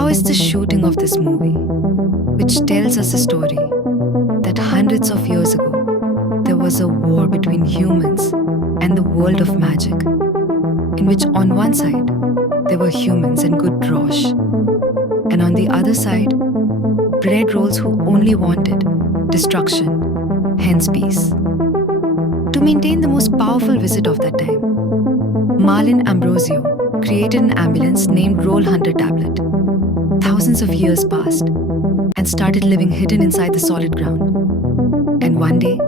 How is the shooting of this movie, which tells us a story that hundreds of years ago there was a war between humans and the world of magic, in which on one side there were humans and good drosh, and on the other side, bread rolls who only wanted destruction, hence peace. To maintain the most powerful visit of that time, Marlon Ambrosio created an ambulance named Roll Hunter Tablet. Thousands of years passed and started living hidden inside the solid ground. And one day,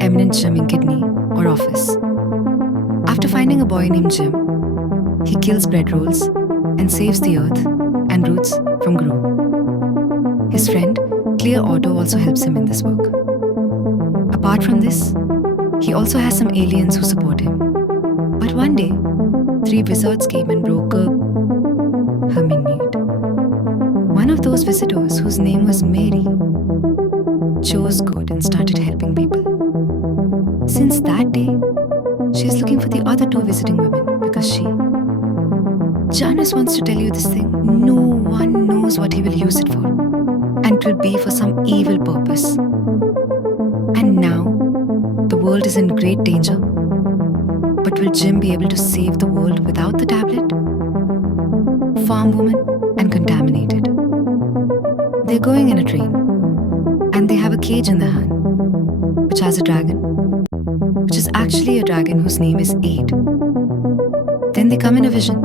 Eminent Jim in Kidney, or Office. After finding a boy named Jim, he kills bread rolls and saves the earth and roots from growing. His friend, Clear Otto, also helps him in this work. Apart from this, he also has some aliens who support him. But one day, 3 wizards came and broke a minute. One of those visitors, whose name was Mary, chose good and started helping people. Since that day, she's looking for the other 2 visiting women because Janus wants to tell you this thing. No one knows what he will use it for, and it will be for some evil purpose. And now, the world is in great danger. But will Jim be able to save the world without the tablet? Farm woman and contaminated. They're going in a train, and they have a cage in their hand, which has a dragon, which is actually a dragon whose name is Aid. Then they come in a vision,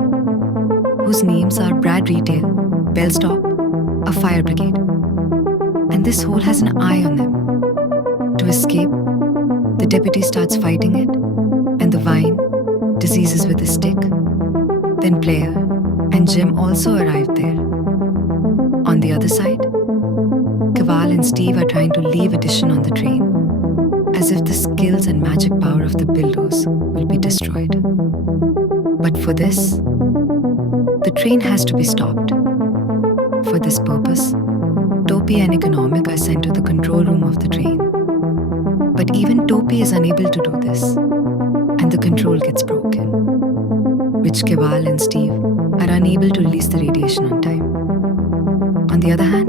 whose names are Brad Retail, Bellstop, a fire brigade. And this hole has an eye on them. To escape, the deputy starts fighting it, and the vine diseases with a stick. Then Player and Jim also arrived there. On the other side, Kaval and Steve are trying to leave addition on the train, as if the skills and magic power of the builders will be destroyed. But for this, the train has to be stopped. For this purpose, Topi and Economic are sent to the control room of the train. But even Topi is unable to do this, and the control gets broken, which Keval and Steve are unable to release the radiation on time. On the other hand,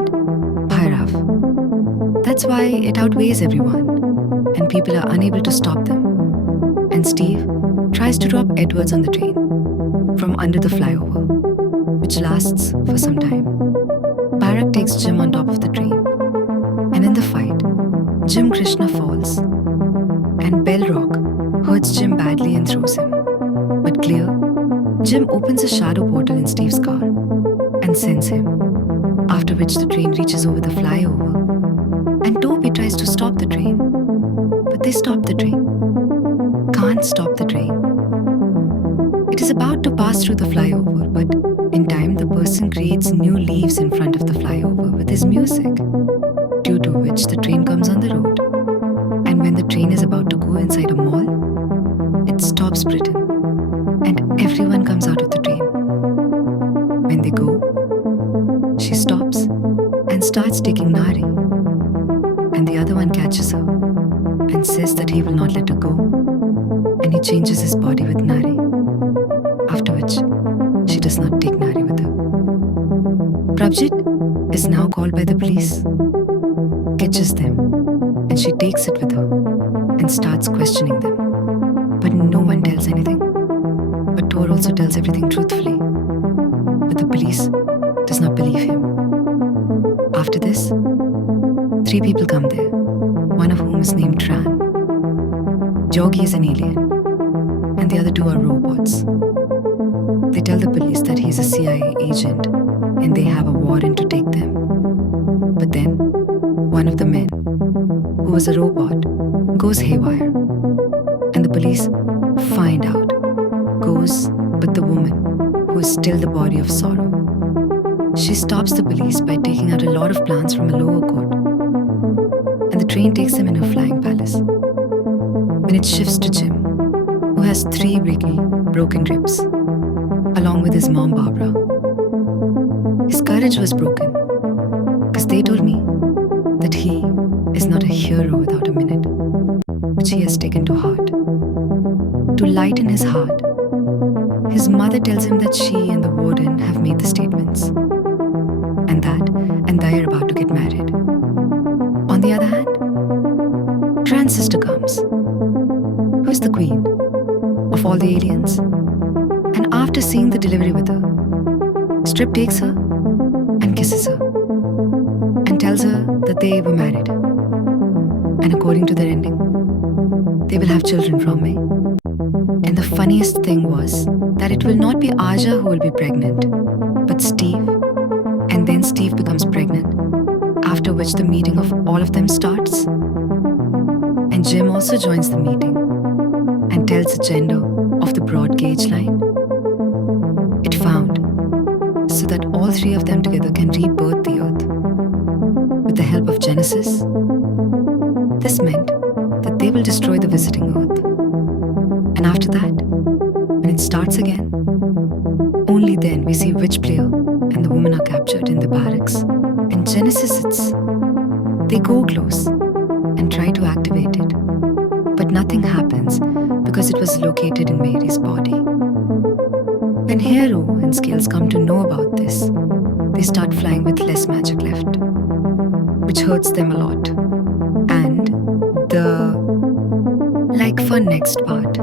Bhairav. That's why it outweighs everyone, and people are unable to stop them. And Steve tries to drop Edwards on the train from under the flyover, which lasts for some time. Bharak takes Jim on top of the train, and in the fight, Jim Krishna falls, and Bellrock hurts Jim badly and throws him. But Clear, Jim opens a shadow portal in Steve's car and sends him, after which the train reaches over the flyover, and Toby tries to stop the train, but they stop the train. Can't stop the train. It is about to pass through the flyover, but in time the person creates new leaves in front of the flyover with his music, due to which the train comes on the road. And when the train is about to go inside a mall, it stops Britain, and everyone comes out of the train. When they go, she stops and starts taking Nari, and the other one catches her and says that he will not let her go, and he changes his body with Nari, after which she does not take Nari with her. Prabjit is now called by the police, catches them, and she takes it with her and starts questioning them. But no one tells anything. But Thor also tells everything truthfully. But the police does not believe him. After this, 3 people come there, one of whom is named Tran. Jogi is an alien, and the other 2 are robots. They tell the police that he's a CIA agent, and they have a warrant to take them. But then, one of the men, who was a robot, goes haywire, and the police find out, goes but the woman, who is still the body of sorrow. She stops the police by taking out a lot of plants from a lower court, and the train takes them in her flying palace. When it shifts to Jim, who has 3 broken ribs, along with his mom Barbara. His courage was broken, because they told me that he is not a hero without a minute, which he has taken to heart. To lighten his heart, his mother tells him that she and the warden have made the statements. Desire about to get married. On the other hand, Transistor comes, who is the queen of all the aliens. And after seeing the delivery with her, Strip takes her and kisses her and tells her that they were married. And according to their ending, they will have children from me. And the funniest thing was that it will not be Aja who will be pregnant, but Steve. And then Steve becomes pregnant, after which the meeting of all of them starts. And Jim also joins the meeting and tells the gender of the broad gauge line. It found so that all three of them together can rebirth the earth with the help of Genesis. This meant that they will destroy the visiting earth. And after that, when it starts again, only then we see which player and the woman are captured in the barracks. And Genesis sits. They go close and try to activate it. But nothing happens because it was located in Mary's body. When Hero and Scales come to know about this, they start flying with less magic left, which hurts them a lot. And for next part,